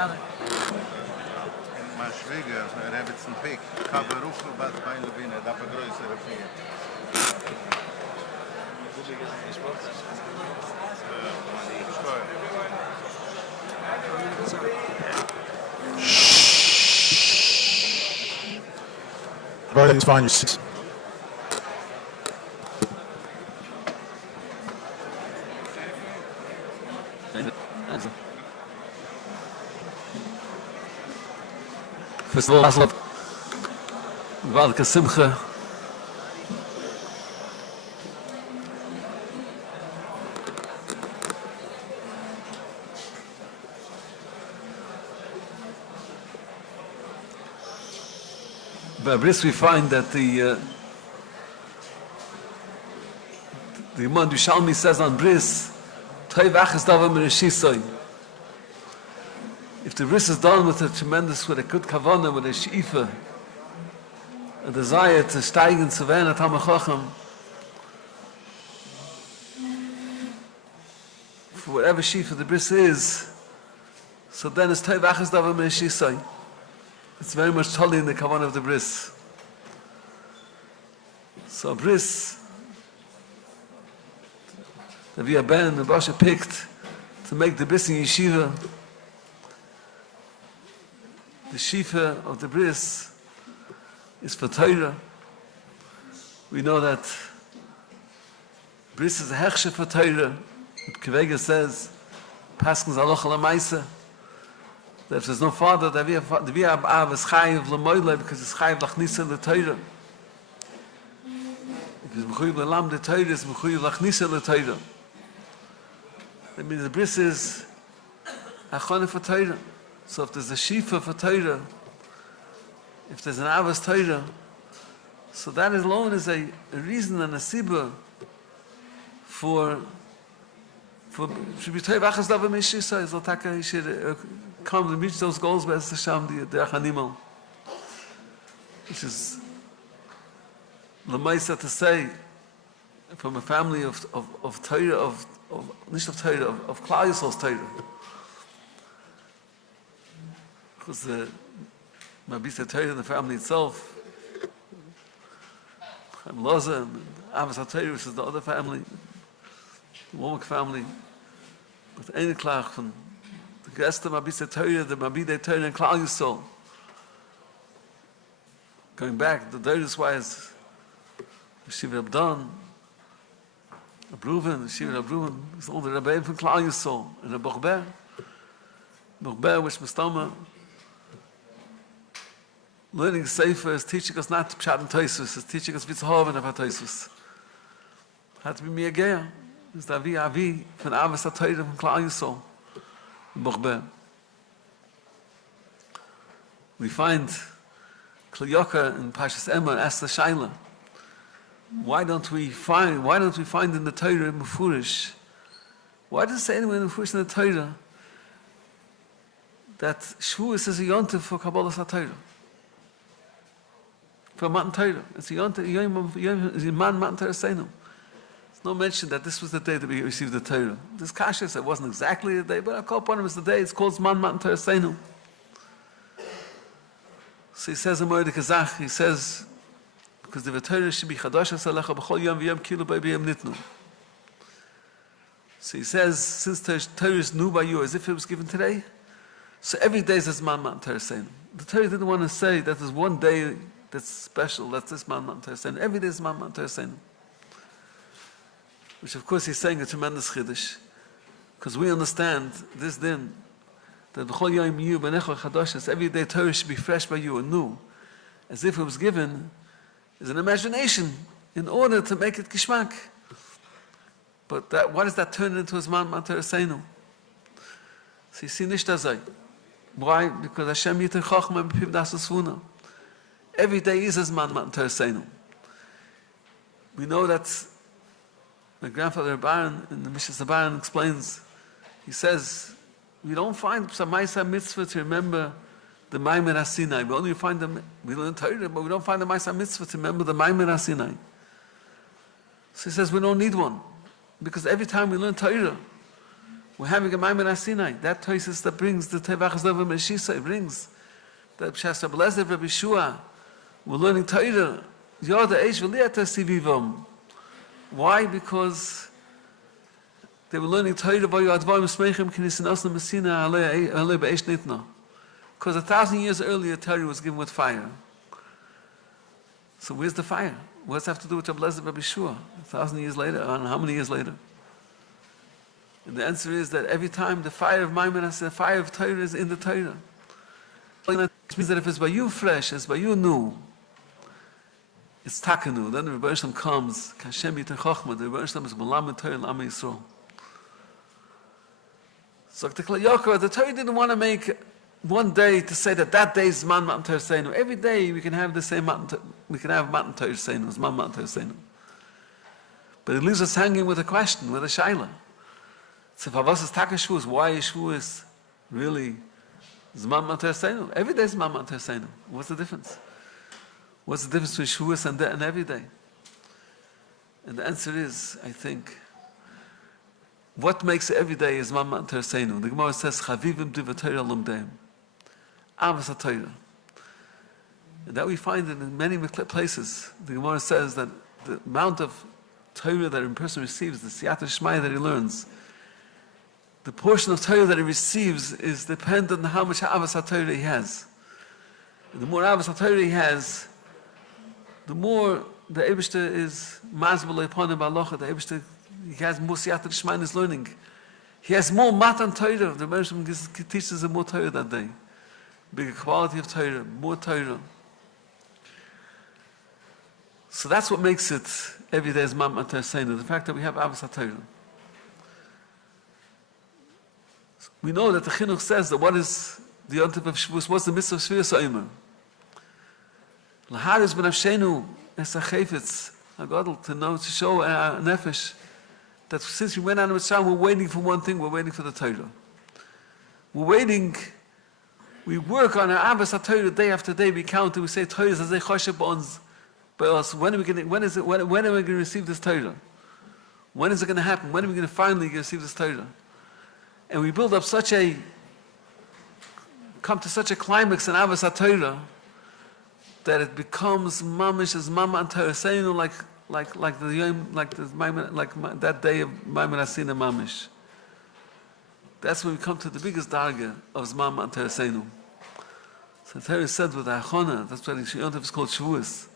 Mein Schwieger, hat jetzt einen Pick. Cover Ruffel, was meine Lewine, da vergrößere Finger. Right, it's fine. Your seats. First of all, Asaf, Valka Simcha. By Bris, we find that the Imam Dushalmi says on Bris, Toiv achas davar mereshisoi. If the bris is done with a good kavanah, with a she'ifa, a desire to steigen zu werden, Talmid Chacham, for whatever she'ifa the bris is, so then it's toiv achas davar mereshisoi. It's very much totally in the kavanah of the bris. So bris, the Via Ben, the Basha picked to make the bris in yeshiva. The shifa of the bris is for Torah. We know that bris is a hechshe for Torah. Kvega says, Paskins halacha l'maisa, that if there's no father, that we have av is chayiv l'moyle because it's chayiv lachnisa l'Torah. If it's mechuyiv l'lam the Torah, it's mechuyiv lachnisa l'Torah. That means the bris is achone for Torah. So if there's a shifa for Torah, if there's an avos Torah, so that alone is a reason and a sibah for should be toiv achas davar mereshisoi. Zoltaka he should come and reach those goals by Hashem the derech hanimal, which is l'maisa to say from a family of Torah of nicht of Torah of Klal Yisrael's Torah. Because the Mabisa Torah in the family itself, Chaim Loza and Avos HaTorah, which is the other family, the Womack family, with any klach from the rest of Mabisa Torah, the Mabida Torah and Klal Yisrael. Going back, the Doris wise, Shiva Abdan, Abruven, Shiva Abruven, is all the Rabbeim from Klal Yisrael, and the Bochber, which Mustama, learning Sefer is teaching us not to pshat and toisus, it's teaching us vitzahov and toisus. Had to be miyageya. It's the avi from Avos HaTorah from Klal Yisrael, Bochber. We find Kli Yakar in Pashas Emor asks the Shaila, why don't we find in the Torah Mufurish? Why does it say anywhere in Mufurish in the Torah that Shavuos is a yontif for Kabbalas HaTorah? For Matan Torah. It's a yontif, it's a Matan Torah Seinu. There's no mention that this was the day that we received the Torah. This Kasha said it wasn't exactly the day, but I call upon him as the day. It's called Matan Torah Seinu. So he says in Moed Kazach, he says, because the Torah should be Chadash Asalecha B'chol Yom V'Yom Kilu B'Yom Nitnu. So he says, since Torah is new by you, as if it was given today, so every day is this Matan Torah Seinu. The Torah didn't want to say that there's one day that's special, that's this Matan Torah Seinu. Every day is Matan Torah Seinu. Which of course he's saying a tremendous chiddush, because we understand this din, that B'chol Yom Yu B'necha Chadashas, every day Torah should be fresh by you and new, as if it was given, is an imagination in order to make it kishmak. But why does that turn into his Matan Torah Seinu? So you see, nicht azay. Why? Because Hashem yitir chachma b'piv das usfuna. Every day is his Matan Torah Seinu. We know that my grandfather Baron in the Mishas Baron explains, he says, we don't find some Maisa mitzvah to remember the Maimer HaSinai. We only find them, we learn Torah, but we don't find the Maisa mitzvah to remember the Maimer HaSinai. So he says we don't need one. Because every time we learn Torah, We're having a Maimon Sinai. That Tosis that brings the Tevachas Leva Meshisa, it brings the Pshas Rabbi Lezer, Rabbi Shua. We're learning Torah. Yoda Eish V'liata Sivivam. Why? Because they were learning Torah by Advarim Smeichim Knisin Osna Messina Alei Be'esh Nitna. Because 1,000 years earlier, Torah was given with fire. So where's the fire? What does it have to do with Rabbi Lezer, Rabbi Shua? 1,000 years later, and how many years later? And the answer is that every time the fire of Maimonides, the fire of Torah is in the Torah. Which means that if it's by you fresh, it's by you new, it's takanu. Then the Rebbe Shalom comes, Kashem Yiter Chochma, the Rebbe Shalom is Malam Torah L'Am Yisrael. So the Torah didn't want to make one day to say that that day is Man Matan Torah Seinu. Every day we can have the same Matan, we can have Matan Torah Seinu, it's Man Matan Torah Seinu. But it leaves us hanging with a question, with a shaila. So for us, Takashvus, why is Shavuos really Zman Matan Torah Seinu? Every day is Zman Matan Torah Seinu. What's the difference? What's the difference between Shavuos and every day? And the answer is, I think, what makes it every day is Zman Matan Torah Seinu. The Gemara says, Chavivim Divrei Torah Lomdeim. Avos HaTorah. And that we find in many places. The Gemara says that the amount of Torah that a person receives, the Siyata Shmaya that he learns, the portion of Torah that he receives is dependent on how much Avos HaTorah he has. And the more Avos HaTorah he has, the more the Eibishter is mazbal upon him b'alocha. The Eibishter, he has more Siyata Shmaya in his learning. He has more Matan Torah. The Rebbe teaches him more Torah that day. Bigger quality of Torah, more Torah. So that's what makes it every day is Zman Matan Torah Seinu, the fact that we have Avos HaTorah. We know that the Chinuch says that what is the Yontif of Shavuos, what's the mitzvah of Shvius HaOmer? L'haris b'nafshenu es ha'chefetz ha'gadol, to know, to show our nefesh, that since we went out of Mitzrayim, we're waiting for one thing, we're waiting for the Torah. We're waiting. We work on our Avos HaTorah day after day. We count and we say Torah is a choshev b'ons by us. When are we going to receive this Torah? When is it going to happen? When are we going to finally receive this Torah? And we build up come to such a climax in Avos HaTorah that it becomes mamish as Mama and Torah Seinu, like that day of Maimon Asina mamish. That's when we come to the biggest darga of Zman Matan Torah Seinu. So Torah said with Achona, that's why the Yontif is called Shavuos.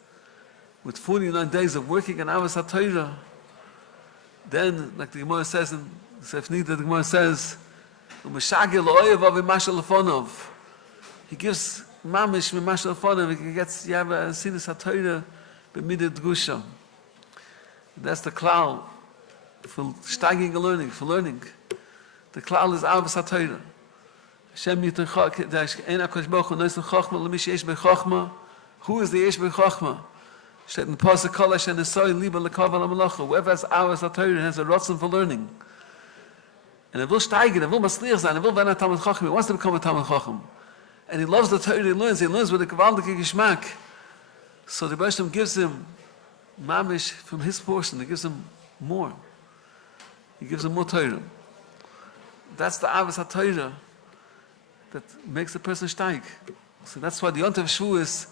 With 49 days of working on Avos HaTorah, then, like the Gemara says in Sef Nida, the Gemara says, he gives mamish mimashal lefonov. He gets you have a sinus HaTorah b'midah dgusha. That's the klal for steiging and learning, for learning. The klal is Avos HaTorah. Hashem Yiter Chochma. Who is the Yesh B'Chochma? Steht in Pasuk Kol Hashem Nesoi Liba Lekav Al HaMalacha. Whoever has Avos HaTorah has a rotzen for learning. And will steigen, will masliach sein, will werden a Talmid Chacham. He wants to become a Talmid Chacham. And he loves the Torah he learns with a gewaltige Geschmack. So the Rebbe gives him mamish from his portion. He gives him more. He gives him more Torah. That's the Avos HaTorah that makes the person steig. So that's why the Yontif Shavuos,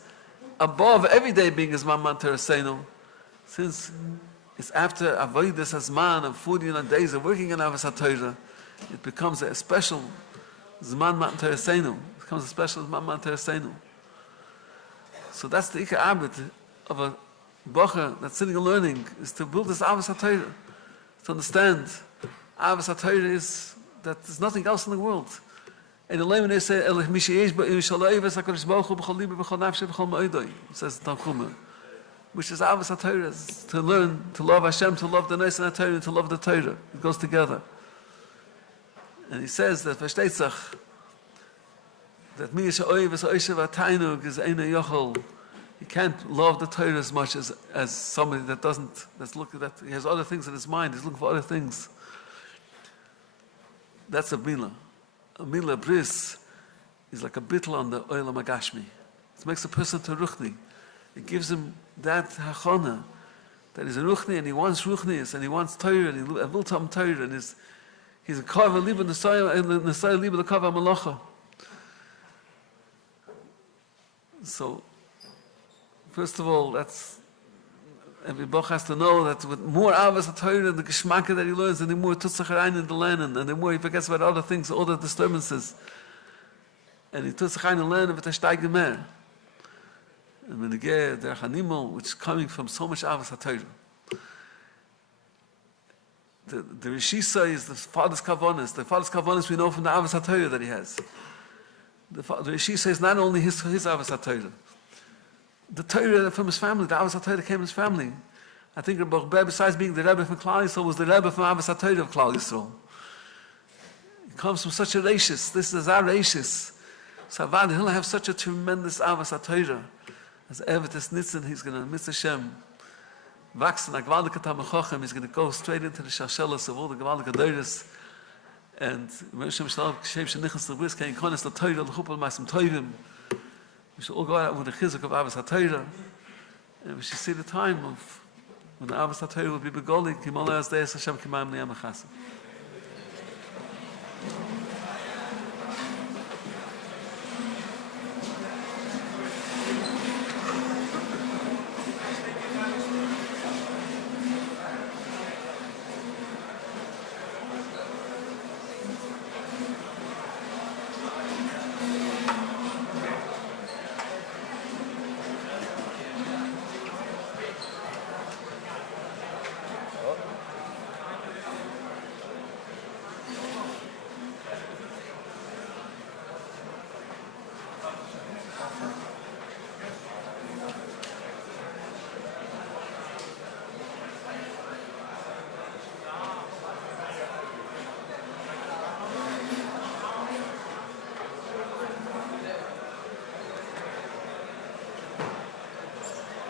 above every day being Zman Matan Torah Seinu, since it's after avodas hazman of 49 days of working on Avos HaTorah, it becomes a special Zman Matan Torah Seinu. It becomes a special Zman Matan Torah Seinu. So that's the Ikar Abit of a Bocher that's sitting and learning, is to build this Avos HaTorah, to understand Avos HaTorah is that there's nothing else in the world. And the Layman say, says Tanchuma, which is Avos HaTorah, to learn, to love Hashem, to love the Nes and HaTorah, and to love the Torah. It goes together. And he says that Vashtetzach, that Mi Yishaoiv is Oishev HaTainug is Eina Yochel. He can't love the Torah as much as somebody that doesn't, that's looking at that, he has other things in his mind, he's looking for other things. That's a Milah. A Milah Bris is like a bittel on the Olam HaGashmi. It makes a person to Ruchni. It gives him that hachana, that he's a Ruchni and he wants Ruchnius and he wants Torah and he will Torah and He's a Kava Liba Nesaya and Nesaya Liba the Kava Malacha. So, first of all, every Bach has to know that with more Avas HaTorah, the Geschmacke that he learns, and the more Tutzach rein in the learning, and the more he forgets about other things, other disturbances. And he Tutzach rein in learning with the Steige mehr. And when the Ger, the Chanimo, which is coming from so much Avas HaTorah. The Rishisa is the father's Kavanas. The father's Kavanas we know from the Avas HaTorah that he has. The Rishisa is not only his Avas HaTorah. The Torah from his family, the Avas HaTorah came from his family. I think Rebbe, besides being the Rebbe from Klal Yisrael, was the Rebbe from Avas HaTorah of Klal Yisrael. He comes from such a Reishis. This is our Reishis. So he'll have such a tremendous Avas HaTorah. As Evetes Nitzin, he's going to, Mitzvah Hashem, wachsen, a gewaltige Tamachochem, he's going to go straight into the Shashelas of all the gewaltige Deures. And Hashem Shalom, Shem Shenichas the Bris, Kein Konis the Torah, the Chupal Ma'asim Toivim. We should all go out with the chizuk of Avas HaTorah, and we should see the time of when the Avas HaTorah will be begolik, Kimol Eaz Deis Hashem Kimayim Liyam Achasim.